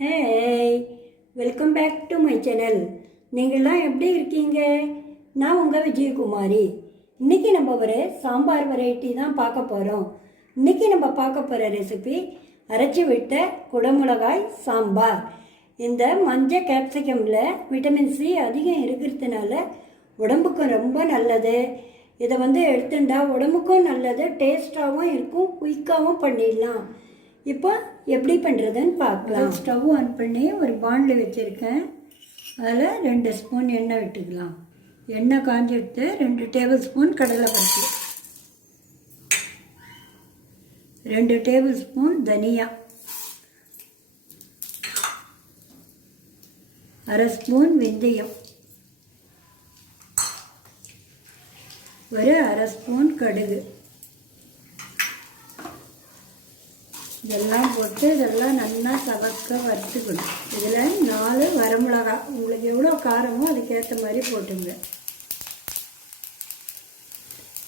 Hey, welcome back to my channel. நீங்கள்லாம் எப்படி இருக்கீங்க? நான் உங்கள் விஜயகுமாரி. இன்றைக்கி நம்ம ஒரு சாம்பார் வெரைட்டி தான் பார்க்க போகிறோம். இன்றைக்கி நம்ம பார்க்க போகிற ரெசிபி அரைச்சி விட்ட குடமிளகாய் சாம்பார். இந்த மஞ்சள் கேப்சிகமில் விட்டமின் சி அதிகம் இருக்கிறதுனால உடம்புக்கு ரொம்ப நல்லது. இதை எடுத்துட்டா உடம்புக்கும் நல்லது, டேஸ்ட்டாகவும் இருக்கும், குயிக்காகவும் பண்ணிடலாம். இப்போ எப்படி பண்ணுறதுன்னு பார்க்கலாம். ஸ்டவ் ஆன் பண்ணி ஒரு பாண்டில் வச்சுருக்கேன். அதில் 2 ஸ்பூன் எண்ணெய் விட்டுக்கலாம். எண்ணெய் காஞ்சிட்டு 2 டேபிள் ஸ்பூன் கடலைப்பருப்பு, 2 டேபிள் ஸ்பூன் தனியா, 1/2 ஸ்பூன் வெந்தயம், ஒரு 1/2 ஸ்பூன் கடுகு. இதெல்லாம் போட்டு இதெல்லாம் நல்லா சவக்க வறுத்துக்கணும். இதில் 4 வரமிளகாய், உங்களுக்கு எவ்வளோ காரமோ அதுக்கேற்ற மாதிரி போட்டுங்க.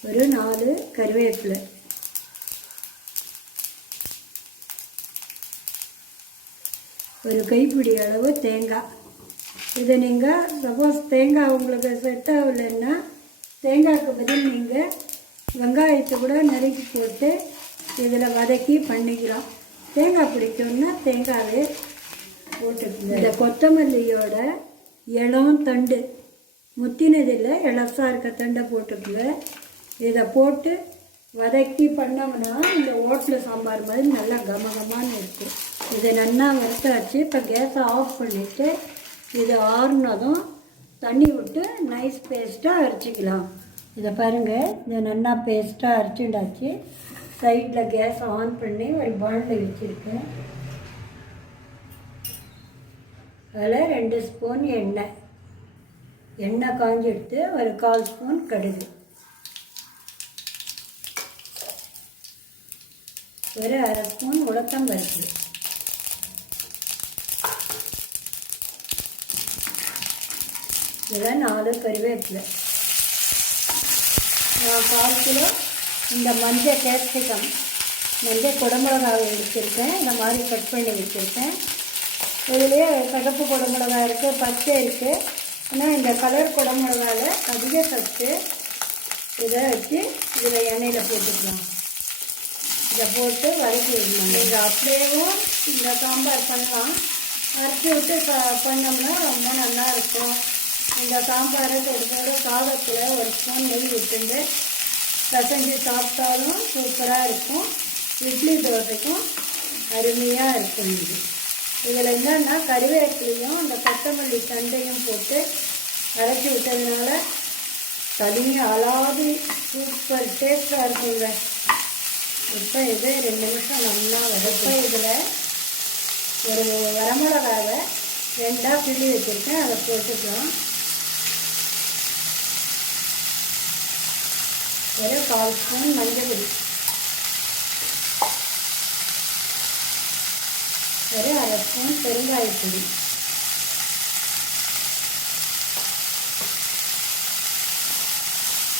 ஒரு 4 கருவேப்பிலை, ஒரு கைப்பிடி அளவு தேங்காய். இதை நீங்கள் சப்போஸ் தேங்காய் உங்களுக்கு செட் ஆகலைன்னா தேங்காய்க்கு பதில் நீங்கள் வெங்காயத்தை கூட நறுக்கி போட்டு இதில் வதக்கி பண்ணிக்கலாம். தேங்காய் பிடிக்கும்னா தேங்காவே போட்டுக்கோங்க. இந்த கொத்தமல்லியோட இளம் தண்டு முத்தினதில் இளசாக இருக்க தண்டை போட்டுக்கோங்க. இதை போட்டு வதக்கி பண்ணோம்னா இந்த ஹோட்டல் சாம்பார் மாதிரி நல்லா கமகமான்னு இருக்கும். இதை நல்லா வறுத்தாச்சு. இப்போ கேஸை ஆஃப் பண்ணிவிட்டு இது ஆறுனதும் தண்ணி விட்டு நைஸ் பேஸ்ட்டாக அரைச்சிக்கலாம். இதை பாருங்கள், இதை நல்லா பேஸ்ட்டாக அரைச்சிண்டாச்சு. சைடில் கேஸ் ஆன் பண்ணி ஒரு பாண்டில் வச்சுருக்கேன். அதில் 2 ஸ்பூன் எண்ணெய் காஞ்சி எடுத்து ஒரு 1/4 ஸ்பூன் கடுகு, ஒரு 1/2 ஸ்பூன் உளுத்தம்பருப்பு, இதில் 4 கருவேப்பிலை, 1/4 கிலோ இந்த மஞ்சள் கேப்சிகம் மஞ்சள் குடமிளகாவை எடுத்துருக்கேன். இந்த மாதிரி கட் பண்ணி வச்சுருக்கேன். இதுலேயே கசப்பு குடமிளகாய் இருக்குது, பச்சை இருக்குது. ஆனால் இந்த கலர் குடமிளகாவில் அதிக சத்து. இதை வச்சு இதில் எண்ணெயில் போட்டுக்கலாம். இதை போட்டு வதக்கி விடணும். நீங்கள் அப்படியேவும் இந்த சாம்பார் பண்ணலாம். அரைச்சி விட்டு பண்ணோம்னா ரொம்ப நல்லாயிருக்கும். இந்த சாம்பாரை தொடுத்தோட சாதத்தில் ஒரு ஸ்பூன் நெய் விட்டுண்டு பசஞ்சு சாப்பிட்டாலும் சூப்பராக இருக்கும். இட்லி தோசைக்கும் அருமையாக இருக்கும். இதில் என்னன்னா கருவேப்பிலையும் அந்த கொத்தமல்லி தண்டையும் போட்டு அரைச்சி விட்டதுனால தனியாக அலாது சூப்பர் டேஸ்ட்டாக இருக்குங்க. இப்போ இது 2 நிமிஷம் நல்லா வதக்கும். இதில் ஒரு வரமிளகாவை 2ஆக கிள்ளி வச்சுருக்கேன், அதை போட்டுக்கலாம். ஒரு 1/4 ஸ்பூன் மஞ்சள் பொடி, ஒரு 1/2 ஸ்பூன் பெருங்காயப்பொடி,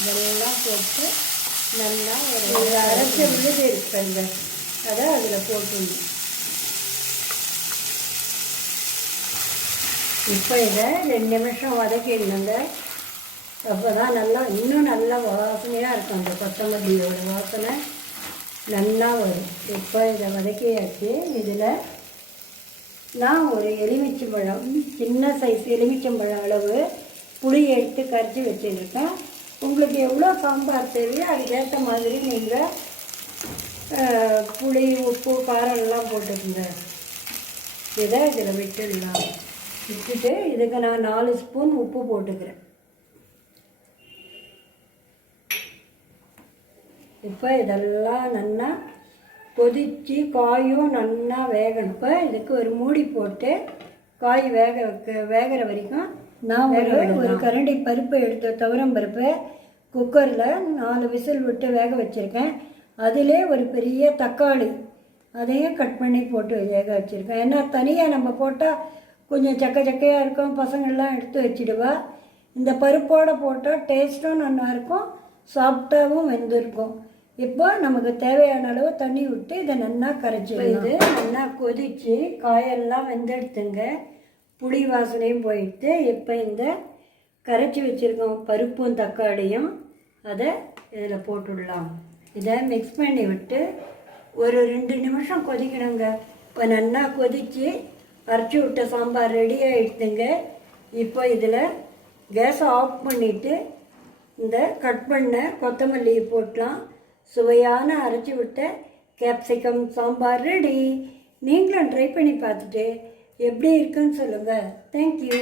இதெல்லாம் போட்டு நல்லா ஒரு அரைச்ச விழுது இருப்பேங்க, அதை அதில் போட்டுடணும். இப்போ இதை 2 நிமிஷம் வதக்கிடணுங்க. அப்போ தான் நல்லா இன்னும் நல்லா வாசனையாக இருக்கும். அந்த கொத்தமல்லியோட வாசனை நல்லா வரும். இப்போ இதை வதக்கியாச்சு. இதில் நான் ஒரு எலுமிச்சம்பழம், சின்ன சைஸ் எலுமிச்சம்பழம் அளவு புளி எடுத்து கரைச்சி வச்சுருக்கேன். உங்களுக்கு எவ்வளோ சாம்பார் தேவையோ அதுக்கேற்ற மாதிரி நீங்கள் புளி, உப்பு, காரம் எல்லாம் போட்டுக்கோங்க. இதை இதில் விட்டுடலாம். விட்டுட்டு இதுக்கு நான் 4 ஸ்பூன் உப்பு போட்டுக்கிறேன். இப்போ இதெல்லாம் நல்லா கொதித்து காயும் நல்லா வேகணும். இப்போ இதுக்கு ஒரு மூடி போட்டு காய் வேகிற வரைக்கும் நான் ஒரு கரண்டி பருப்பு எடுத்து துவரம் பருப்பு குக்கரில் 4 விசில் விட்டு வேக வச்சுருக்கேன். அதிலே ஒரு பெரிய தக்காளி அதையும் கட் பண்ணி போட்டு வேக வச்சுருக்கேன். ஏன்னா தனியாக நம்ம போட்டால் கொஞ்சம் சக்கையாக இருக்கும், பசங்கள்லாம் எடுத்து வச்சுடுவா. இந்த பருப்போடு போட்டால் டேஸ்ட்டும் நல்லாயிருக்கும், சாஃப்டாகவும் வெந்திருக்கும். இப்போ நமக்கு தேவையான அளவு தண்ணி விட்டு இதை நல்லா கரைச்சிடலாம். இது நல்லா கொதித்து காயெல்லாம் வெந்தெடுத்துங்க, புளி வாசனையும் போயிட்டு இப்போ இந்த கரைச்சி வச்சுருக்கோம் பருப்பும் தக்காளியும் அதை இதில் போட்டுடலாம். இதை மிக்ஸ் பண்ணி விட்டு ஒரு 2 நிமிஷம் கொதிக்கணுங்க. இப்போ நல்லா கொதித்து அரைச்சி விட்ட சாம்பார் ரெடி ஆகிடுதுங்க. இப்போ இதில் கேஸை ஆஃப் பண்ணிவிட்டு இந்த கட் பண்ண கொத்தமல்லியை போட்டலாம். சுவையான அரைச்சி விட்ட கேப்சிகம் சாம்பார் ரெடி. நீங்களும் ட்ரை பண்ணி பார்த்துட்டு எப்படி இருக்குன்னு சொல்லுங்கள். தேங்க்யூ.